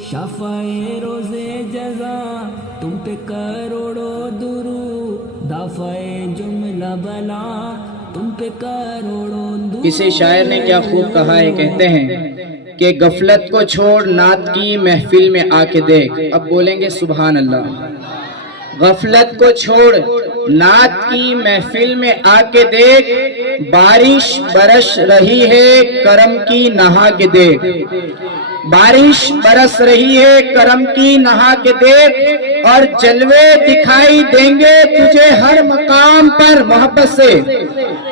شفائے روزے جزا تم پہ کروڑوں درود، دافعے جملہ بلا تم پہ کروڑوں درود۔ کسی شاعر نے کیا خوب کہا ہے، کہتے ہیں کہ غفلت کو چھوڑ نعت کی محفل میں آ کے دیکھ۔ اب بولیں گے سبحان اللہ۔ غفلت کو چھوڑ نعت کی محفل میں آ کے دیکھ، بارش برس رہی ہے کرم کی نہا کے دیکھ۔ بارش برس رہی ہے کرم کی نہا کے دیکھ، اور جلوے دکھائی دیں گے تجھے ہر مقام پر۔ محبت سے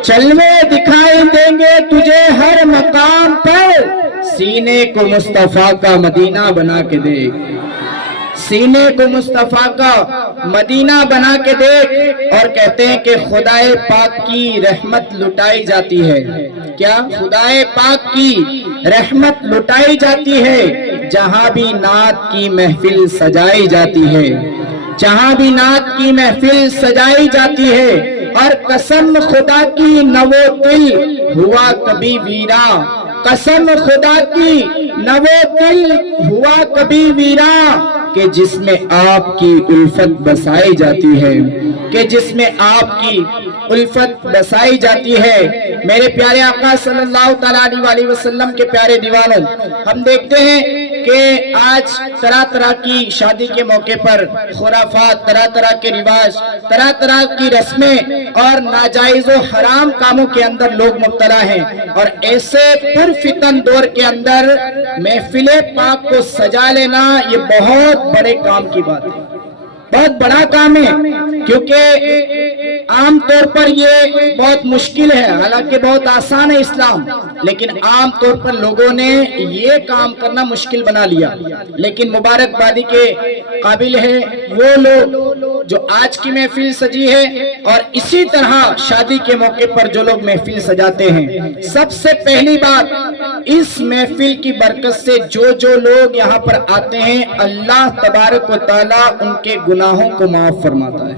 جلوے دکھائی دیں گے تجھے ہر مقام پر، سینے کو مصطفیٰ کا مدینہ بنا کے دیکھ۔ سینے کو مصطفیٰ کا مدینہ بنا کے دیکھ۔ اور کہتے ہیں کہ خدائے پاک کی رحمت لٹائی جاتی ہے۔ کیا؟ خدائے پاک کی رحمت لٹائی جاتی ہے جہاں بھی نعت کی محفل سجائی جاتی ہے، جہاں بھی نعت کی محفل سجائی جاتی ہے۔ اور قسم خدا کی نہ وہ دل ہوا کبھی ویرا، قسم خدا کی نہ وہ دل ہوا کبھی ویرا، کہ جس میں آپ کی الفت بسائی جاتی ہے، کہ جس میں آپ کی الفت بسائی جاتی ہے۔ میرے پیارے آقا صلی اللہ علیہ وسلم کے پیارے دیوانوں، ہم دیکھتے ہیں کہ آج طرح طرح کی شادی کے موقع پر خرافات، طرح طرح کے رواج، طرح طرح کی رسمیں اور ناجائز و حرام کاموں کے اندر لوگ مبتلا ہیں۔ اور ایسے پرفتن دور کے اندر محفل پاک کو سجا لینا یہ بہت بڑے کام کی بات ہے، بہت بڑا کام ہے، کیونکہ عام طور پر یہ بہت مشکل ہے، حالانکہ بہت آسان ہے اسلام، لیکن عام طور پر لوگوں نے یہ کام کرنا مشکل بنا لیا۔ لیکن مبارکبادی کے قابل ہے وہ لوگ جو آج کی محفل سجی ہے، اور اسی طرح شادی کے موقع پر جو لوگ محفل سجاتے ہیں۔ سب سے پہلی بات، اس محفل کی برکت سے جو لوگ یہاں پر آتے ہیں، اللہ تبارک و تعالیٰ ان کے گناہوں کو معاف فرماتا ہے،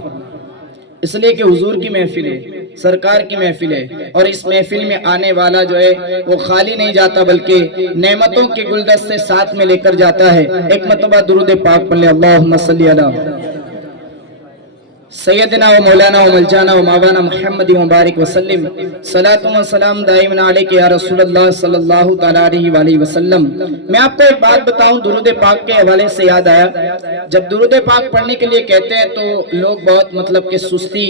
اس لیے کہ حضور کی محفل ہے، سرکار کی محفل ہے، اور اس محفل میں آنے والا جو ہے وہ خالی نہیں جاتا بلکہ نعمتوں کے گلدستے ساتھ میں لے کر جاتا ہے۔ ایک مرتبہ درود پاک پڑھ لیں، اللہم صلی علی سیدنا و مولانا و ملجانا و ماوانا محمد مبارک وسلم، صلاۃ و سلام دائمن علیک یا رسول اللہ صلی اللہ علیہ وآلہ وسلم۔ میں آپ کو ایک بات بتاؤں، درود پاک کے حوالے سے یاد آیا، جب درود پاک پڑھنے کے لیے کہتے ہیں تو لوگ بہت کہ سستی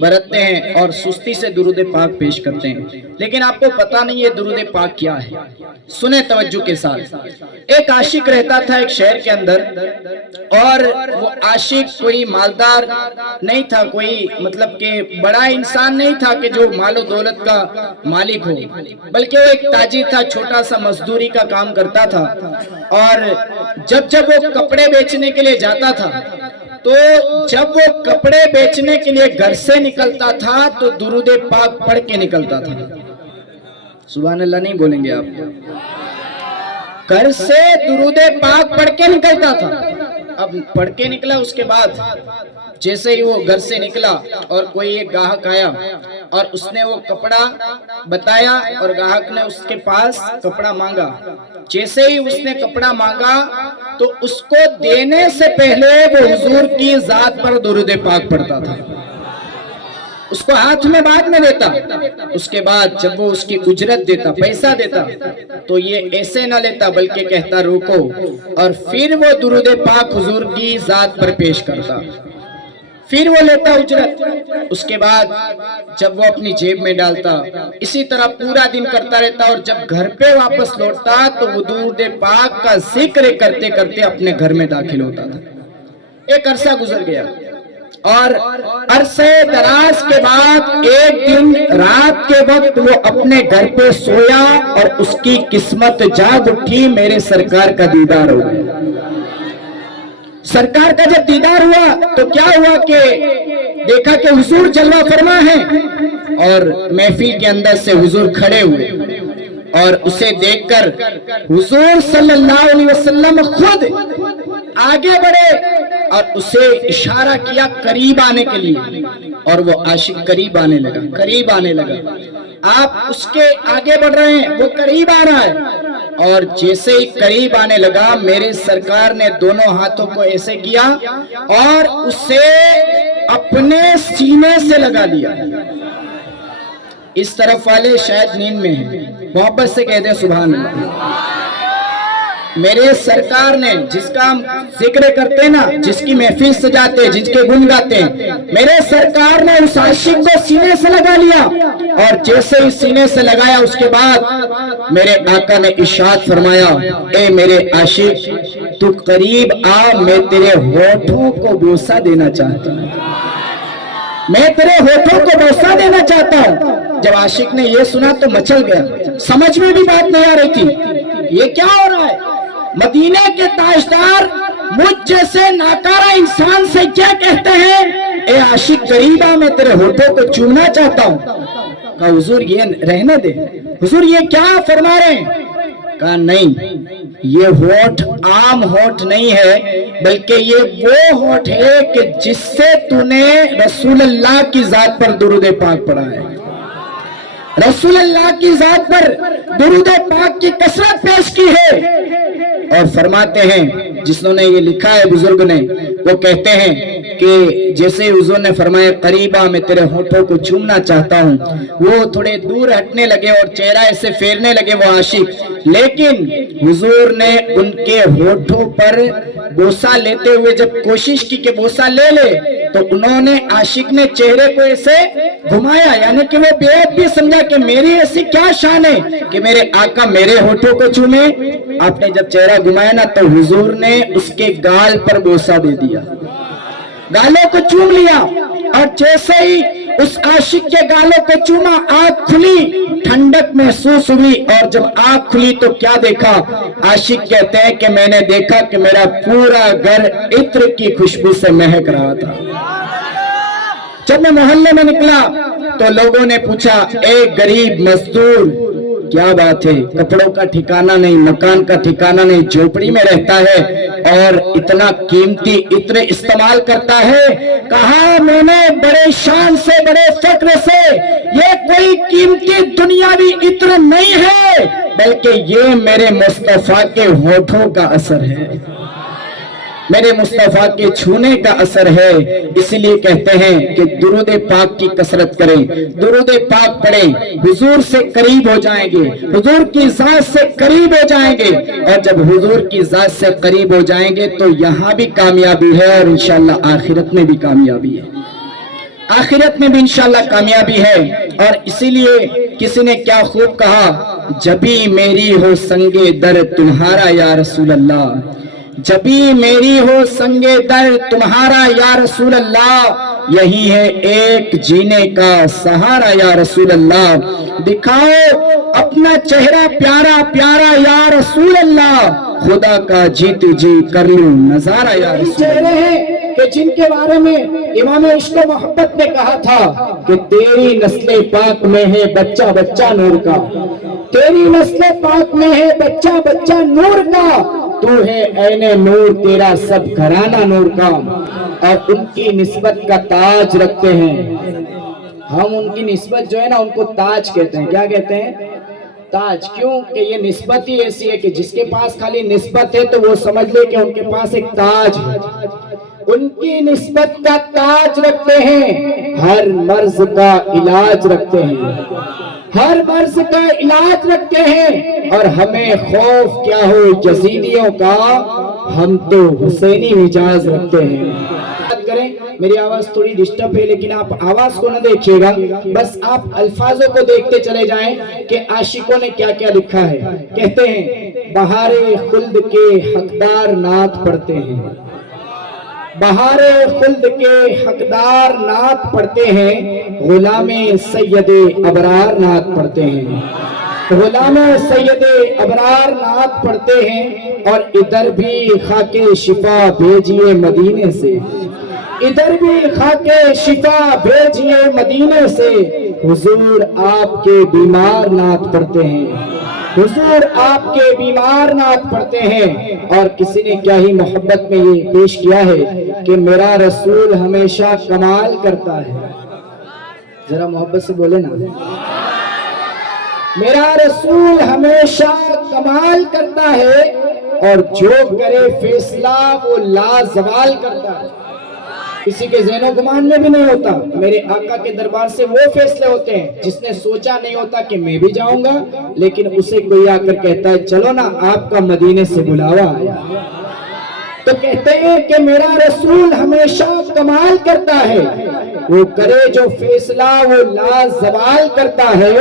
برتتے ہیں اور سستی سے درود پاک پیش کرتے ہیں، لیکن آپ کو پتہ نہیں یہ درود پاک کیا ہے۔ سنیں توجہ کے ساتھ۔ ایک عاشق رہتا تھا ایک شہر کے اندر، اور وہ عاشق کوئی مالدار نہیں تھا، کوئی کہ بڑا انسان نہیں تھا کہ جو مال و دولت کا مالک ہو، بلکہ وہ ایک تاجر تھا، چھوٹا سا مزدوری کا کام کرتا تھا۔ اور جب وہ کپڑے بیچنے کے لیے جاتا تھا، تو جب وہ کپڑے بیچنے کے لیے گھر سے نکلتا تھا تو درود پاک پڑھ کے نکلتا تھا۔ سبحان اللہ نہیں بولیں گے آپ؟ گھر سے درود پاک پڑھ کے نکلتا تھا۔ اب پڑھ کے نکلا، اس کے بعد جیسے ہی وہ گھر سے نکلا اور کوئی ایک گاہک آیا اور اس نے وہ کپڑا بتایا، اور گاہک نے اس کے پاس کپڑا مانگا۔ جیسے ہی اس نے کپڑا مانگا تو اس کو دینے سے پہلے وہ حضور کی ذات پر درود پاک پڑھتا تھا، اس کو ہاتھ میں بعد میں دیتا۔ اس کے بعد جب وہ اس کی اجرت دیتا، پیسہ دیتا، تو یہ ایسے نہ لیتا بلکہ کہتا روکو، اور پھر وہ درود پاک حضور کی ذات پر پیش کرتا، پھر وہ لیتا اجرت۔ اس کے بعد جب وہ اپنی جیب میں ڈالتا، اسی طرح پورا دن کرتا رہتا، اور جب گھر پہ واپس لوٹتا تو وہ درود پاک کا ذکر کرتے کرتے اپنے گھر میں داخل ہوتا تھا۔ ایک عرصہ گزر گیا، اور عرصے دراز کے بعد ایک دن رات کے وقت وہ اپنے گھر پہ سویا، اور اس کی قسمت جاگ اٹھی، میرے سرکار کا دیدار ہو گیا۔ سرکار کا جب دیدار ہوا تو کیا ہوا کہ دیکھا کہ حضور جلوہ فرما ہے، اور محفل کے اندر سے حضور کھڑے ہوئے، اور اسے دیکھ کر حضور صلی اللہ علیہ وسلم خود آگے بڑھے اور اسے اشارہ کیا قریب آنے کے لیے، اور وہ عاشق قریب آنے لگا، قریب آنے لگا۔ آپ اس کے آگے بڑھ رہے ہیں، وہ قریب آ رہا ہے، اور جیسے ہی قریب آنے لگا میرے سرکار نے دونوں ہاتھوں کو ایسے کیا اور اسے اپنے سینے سے لگا لیا. اس طرف والے شاید نیند میں ہیں, محبت سے کہتے ہیں سبحان اللہ. میرے سرکار نے جس کا ہم ذکر کرتے ہیں نا, جس کی محفل سجاتے ہیں, جس کے گن گاتے ہیں, میرے سرکار نے اس عاشق کو سینے سے لگا لیا اور جیسے ہی سینے سے لگایا اس کے بعد میرے آقا نے ارشاد فرمایا, اے میرے عاشق تو قریب آ, میں تیرے ہونٹوں کو بوسہ دینا چاہتا ہوں, میں تیرے ہونٹوں کو بوسہ دینا چاہتا ہوں. جب عاشق نے یہ سنا تو مچل گیا, سمجھ میں بھی بات نہیں آ رہی تھی یہ کیا ہو رہا ہے. مدینے کے تاجدار مجھ جیسے ناکارہ انسان سے کیا کہتے ہیں, اے عاشق قریب آ, میں تیرے ہونٹوں کو چومنا چاہتا ہوں. کہا حضور یہ رہنے دے, حضور یہ کیا فرما رہے ہیں. کہا نہیں, یہ ہونٹ عام ہونٹ نہیں ہے, بلکہ یہ وہ ہونٹ ہے کہ جس سے تو نے رسول اللہ کی ذات پر درود پاک پڑھا ہے. رسول اللہ کی ذات پر درود پاک کی کثرت پیش کی ہے. اور فرماتے ہیں جس نے یہ لکھا ہے بزرگ نے, وہ کہتے ہیں کہ جیسے حضور نے فرمایا قریبا میں تیرے ہونٹوں کو چومنا چاہتا ہوں, وہ تھوڑے دور ہٹنے لگے اور چہرہ ایسے پھیرنے لگے وہ عاشق, لیکن حضور نے ان کے ہونٹوں پر بوسہ لیتے ہوئے جب کوشش کی کہ بوسہ لے لے تو انہوں نے, عاشق نے چہرے کو ایسے گھمایا, یعنی کہ وہ بے عیب بھی سمجھا کہ میری ایسی کیا شان ہے کہ میرے آقا میرے ہونٹوں کو چومے. آپ نے جب چہرہ گھمایا نا تو حضور نے اس کے گال پر بوسہ دے دیا, گالوں کو چوم لیا, اور جیسے ہی اس عاشق کے گالوں کو چوما آنکھ کھلی, ٹھنڈک محسوس ہوئی, اور جب آنکھ کھلی تو کیا دیکھا. عاشق کہتے ہیں کہ میں نے دیکھا کہ میرا پورا گھر عطر کی خوشبو سے مہک رہا تھا. جب میں محلے میں نکلا تو لوگوں نے پوچھا, اے غریب مزدور کیا بات ہے, کپڑوں کا ٹھکانہ نہیں, مکان کا ٹھکانہ نہیں, جھوپڑی میں رہتا ہے اور اتنا قیمتی عطر استعمال کرتا ہے. کہا میں نے بڑے شان سے, بڑے فخر سے, یہ کوئی قیمتی دنیاوی عطر نہیں ہے بلکہ یہ میرے مصطفیٰ کے ہونٹوں کا اثر ہے, میرے مصطفیٰ کے چھونے کا اثر ہے. اس لیے کہتے ہیں کہ درود پاک کی کثرت کریں, درود پاک پڑھیں, حضور سے قریب ہو جائیں گے, حضور کی ذات سے قریب ہو جائیں گے, اور جب حضور کی ذات سے قریب ہو جائیں گے تو یہاں بھی کامیابی ہے اور انشاءاللہ آخرت میں بھی کامیابی ہے, آخرت میں بھی انشاءاللہ کامیابی ہے. اور اسی لیے کسی نے کیا خوب کہا, جبھی میری ہو سنگے در تمہارا یا رسول اللہ, جبھی میری ہو سنگے در تمہارا یا رسول اللہ, یہی ہے ایک جینے کا سہارا یا رسول اللہ. دکھاؤ اپنا چہرہ پیارا پیارا یا رسول اللہ, خدا کا جیت جی کر لوں نظارہ یا رسول اللہ. چہرے ہیں کہ جن کے بارے میں امام عشق و محبت نے کہا تھا کہ تیری نسل پاک میں ہے بچہ بچہ نور کا, تیری نسل پاک میں ہے بچہ بچہ نور کا, تو ہے عین نور تیرا سب گھرانہ نور کا. اور ان کی نسبت کا تاج رکھتے ہیں ہم, ان کی نسبت جو ہے نا ان کو تاج کہتے ہیں. کیا کہتے ہیں؟ تاج. کیوں کہ یہ نسبت ہی ایسی ہے کہ جس کے پاس خالی نسبت ہے تو وہ سمجھ لے کہ ان کے پاس ایک تاج ہے. ان کی نسبت کا تاج رکھتے ہیں, ہر مرض کا علاج رکھتے ہیں, ہر مرض کا علاج رکھتے ہیں. اور ہمیں خوف کیا ہو یزیدیوں کا, ہم تو حسینی مزاج رکھتے ہیں. کریں, میری آواز تھوڑی ڈسٹرب ہے لیکن آپ آواز کو نہ دیکھیے گا, بس آپ الفاظوں کو دیکھتے چلے جائیں کہ عاشقوں نے کیا کیا لکھا ہے. کہتے ہیں بہار خلد کے حقدار نعت پڑھتے ہیں, بہار خلد کے حقدار نعت پڑھتے ہیں, غلام سید ابرار نعت پڑھتے ہیں, غلام سید ابرار نعت پڑھتے ہیں. اور ادھر بھی خاک شفا بھیجیے مدینے سے, ادھر بھی خاک شفا بھیجیے مدینے سے, حضور آپ کے بیمار نعت پڑھتے ہیں, حضور آپ کے بیمار نعت پڑھتے ہیں. اور کسی نے کیا ہی محبت میں یہ پیش کیا ہے کہ میرا رسول ہمیشہ کمال کرتا ہے. ذرا محبت سے بولے نا, میرا رسول ہمیشہ کمال کرتا ہے اور جو کرے فیصلہ وہ لازوال کرتا ہے. کسی کے ذہن و گمان میں بھی نہیں ہوتا. میرے آقا کے دربار سے وہ فیصلے ہوتے ہیں جس نے سوچا نہیں ہوتا کہ میں بھی جاؤں گا, لیکن اسے کوئی آ کر کہتا ہے چلو نا آپ کا مدینے سے بلاوا آیا. تو کہتے ہیں کہ میرا رسول ہمیشہ کمال کرتا ہے, وہ کرے جو فیصلہ وہ لازوال کرتا ہے,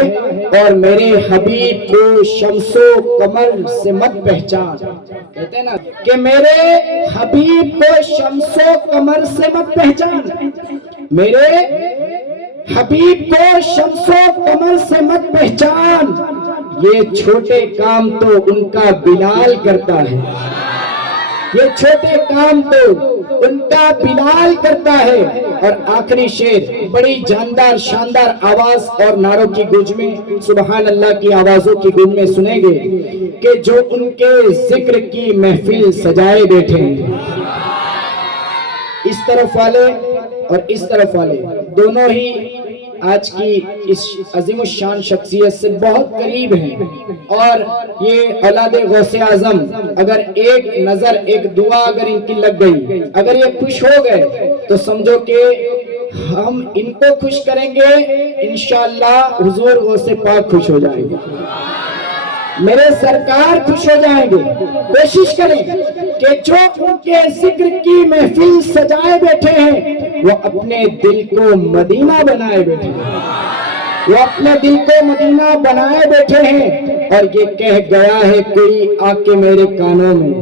اور میرے حبیب کو شمس و قمر سے مت پہچان. کہتے ہیں نا کہ میرے حبیب کو شمس و قمر سے مت پہچان, میرے حبیب کو شمس و قمر سے مت پہچان, یہ چھوٹے کام تو ان کا بلال کرتا ہے, یہ چھوٹے کام تو ان کا بلال کرتا ہے. اور آخری شعر بڑی جاندار شاندار آواز اور نعروں کی گونج میں, سبحان اللہ کی آوازوں کی گونج میں سنیں گے کہ جو ان کے ذکر کی محفل سجائے بیٹھے ہیں. اس طرف والے اور اس طرف والے دونوں ہی آج کی اس عظیم الشان شخصیت سے بہت قریب ہیں, اور یہ اولاد غوث اعظم اگر ایک نظر ایک دعا اگر ان کی لگ گئی, اگر یہ خوش ہو گئے تو سمجھو کہ ہم ان کو خوش کریں گے, انشاءاللہ حضور غوث پاک خوش ہو جائیں گے, میرے سرکار خوش ہو جائیں گے. کوشش کریں کہ جو ان کے ذکر کی محفل سجائے بیٹھے ہیں وہ اپنے دل کو مدینہ بنائے بیٹھے ہیں, وہ اپنے دل کو مدینہ بنائے بیٹھے ہیں. اور یہ کہہ گیا ہے کوئی آ کے میرے کانوں میں,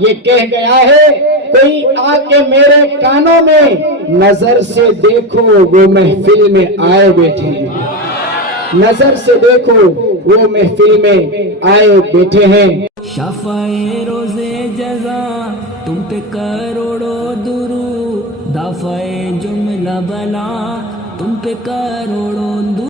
یہ کہہ گیا ہے کوئی آ کے میرے کانوں میں, نظر سے دیکھو وہ محفل میں آئے بیٹھے ہیں, نظر سے دیکھو وہ محفل میں آئے بیٹھے ہیں. شفاعِ روز جزا تم پہ کروڑوں درود, دافعِ جملہ بلا تم پہ کروڑوں درود.